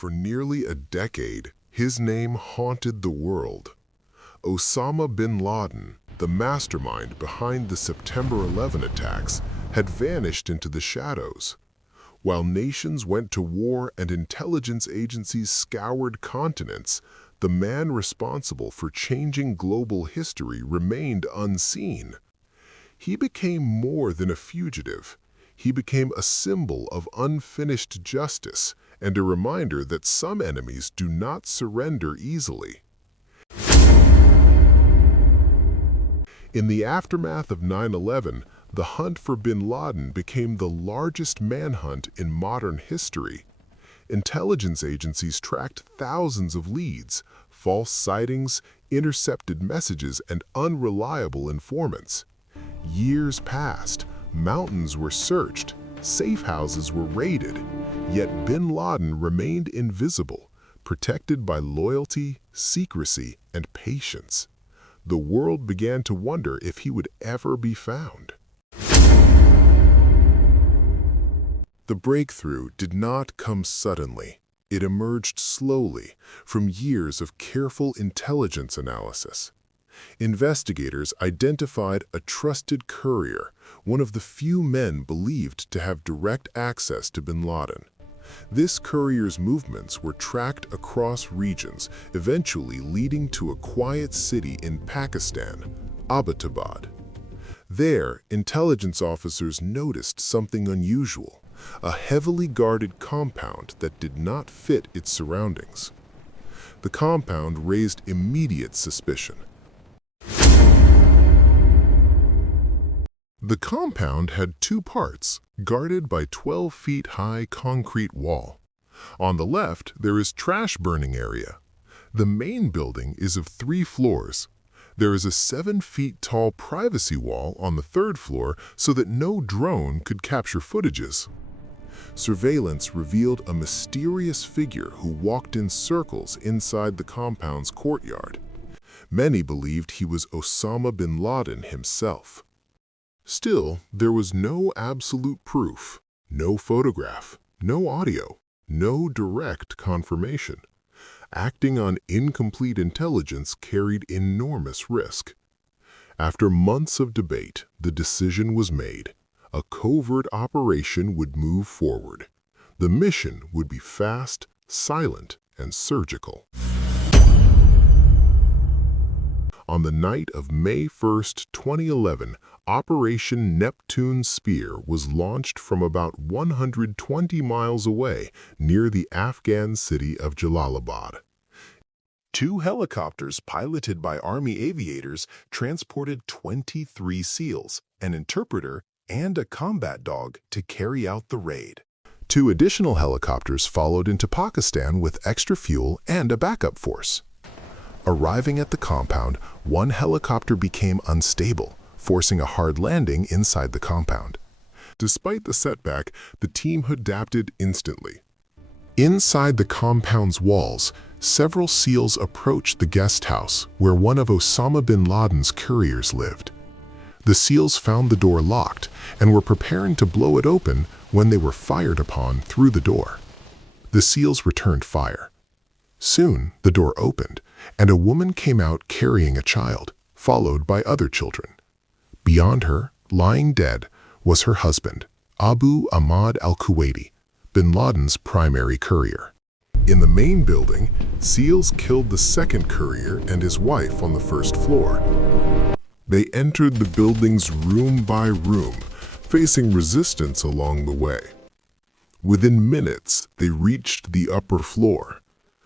For nearly a decade, his name haunted the world. Osama bin Laden, the mastermind behind the September 11 attacks, had vanished into the shadows. While nations went to war and intelligence agencies scoured continents, the man responsible for changing global history remained unseen. He became more than a fugitive. He became a symbol of unfinished justice and a reminder that some enemies do not surrender easily. In the aftermath of 9/11, the hunt for bin Laden became the largest manhunt in modern history. Intelligence agencies tracked thousands of leads, false sightings, intercepted messages, and unreliable informants. Years passed, mountains were searched, safe houses were raided, yet bin Laden remained invisible, protected by loyalty, secrecy, and patience. The world began to wonder if he would ever be found. The breakthrough did not come suddenly. It emerged slowly from years of careful intelligence analysis. Investigators identified a trusted courier, one of the few men believed to have direct access to bin Laden. This courier's movements were tracked across regions, eventually leading to a quiet city in Pakistan, Abbottabad. There, intelligence officers noticed something unusual, a heavily guarded compound that did not fit its surroundings. The compound raised immediate suspicion. The compound had two parts, guarded by 12-feet-high concrete wall. On the left, there is trash burning area. The main building is of 3 floors. There is a 7-feet-tall privacy wall on the 3rd floor so that no drone could capture footages. Surveillance revealed a mysterious figure who walked in circles inside the compound's courtyard. Many believed he was Osama bin Laden himself. Still, there was no absolute proof, no photograph, no audio, no direct confirmation. Acting on incomplete intelligence carried enormous risk. After months of debate, the decision was made. A covert operation would move forward. The mission would be fast, silent, and surgical. On the night of May 1, 2011, Operation Neptune Spear was launched from about 120 miles away near the Afghan city of Jalalabad. 2 helicopters piloted by Army aviators transported 23 SEALs, an interpreter, and a combat dog to carry out the raid. 2 additional helicopters followed into Pakistan with extra fuel and a backup force. Arriving at the compound, one helicopter became unstable, forcing a hard landing inside the compound. Despite the setback, the team adapted instantly. Inside the compound's walls, several SEALs approached the guest house where one of Osama bin Laden's couriers lived. The SEALs found the door locked and were preparing to blow it open when they were fired upon through the door. The SEALs returned fire. Soon, the door opened, and a woman came out carrying a child, followed by other children. Beyond her, lying dead, was her husband, Abu Ahmad al-Kuwaiti, bin Laden's primary courier. In the main building, SEALs killed the second courier and his wife on the 1st floor. They entered the buildings room by room, facing resistance along the way. Within minutes, they reached the upper floor,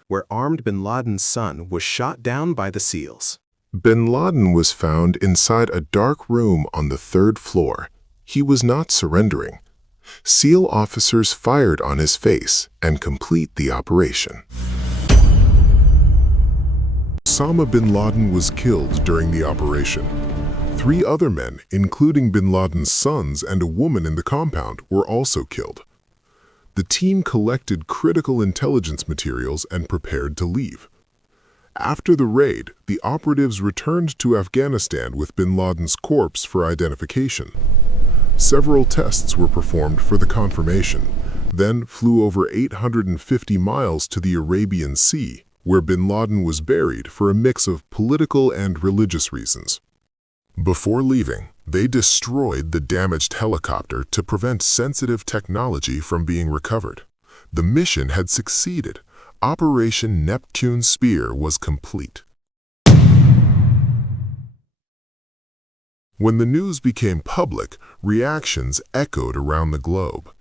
where armed bin Laden's son was shot down by the SEALs. Bin Laden was found inside a dark room on the 3rd floor. He was not surrendering. SEAL officers fired on his face and complete the operation. Osama bin Laden was killed during the operation. 3 other men, including bin Laden's sons and a woman in the compound, were also killed. The team collected critical intelligence materials and prepared to leave. After the raid, the operatives returned to Afghanistan with bin Laden's corpse for identification. Several tests were performed for the confirmation. then flew over 850 miles to the Arabian Sea, where bin Laden was buried for a mix of political and religious reasons. Before leaving, they destroyed the damaged helicopter to prevent sensitive technology from being recovered. The mission had succeeded. Operation Neptune Spear was complete. When the news became public, reactions echoed around the globe.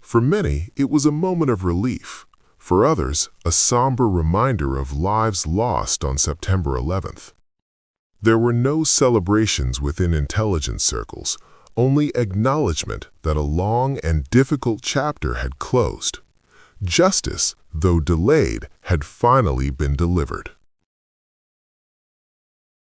For many, it was a moment of relief. For others, a somber reminder of lives lost on September 11th. There were no celebrations within intelligence circles, only acknowledgement that a long and difficult chapter had closed. Justice, though delayed, had finally been delivered.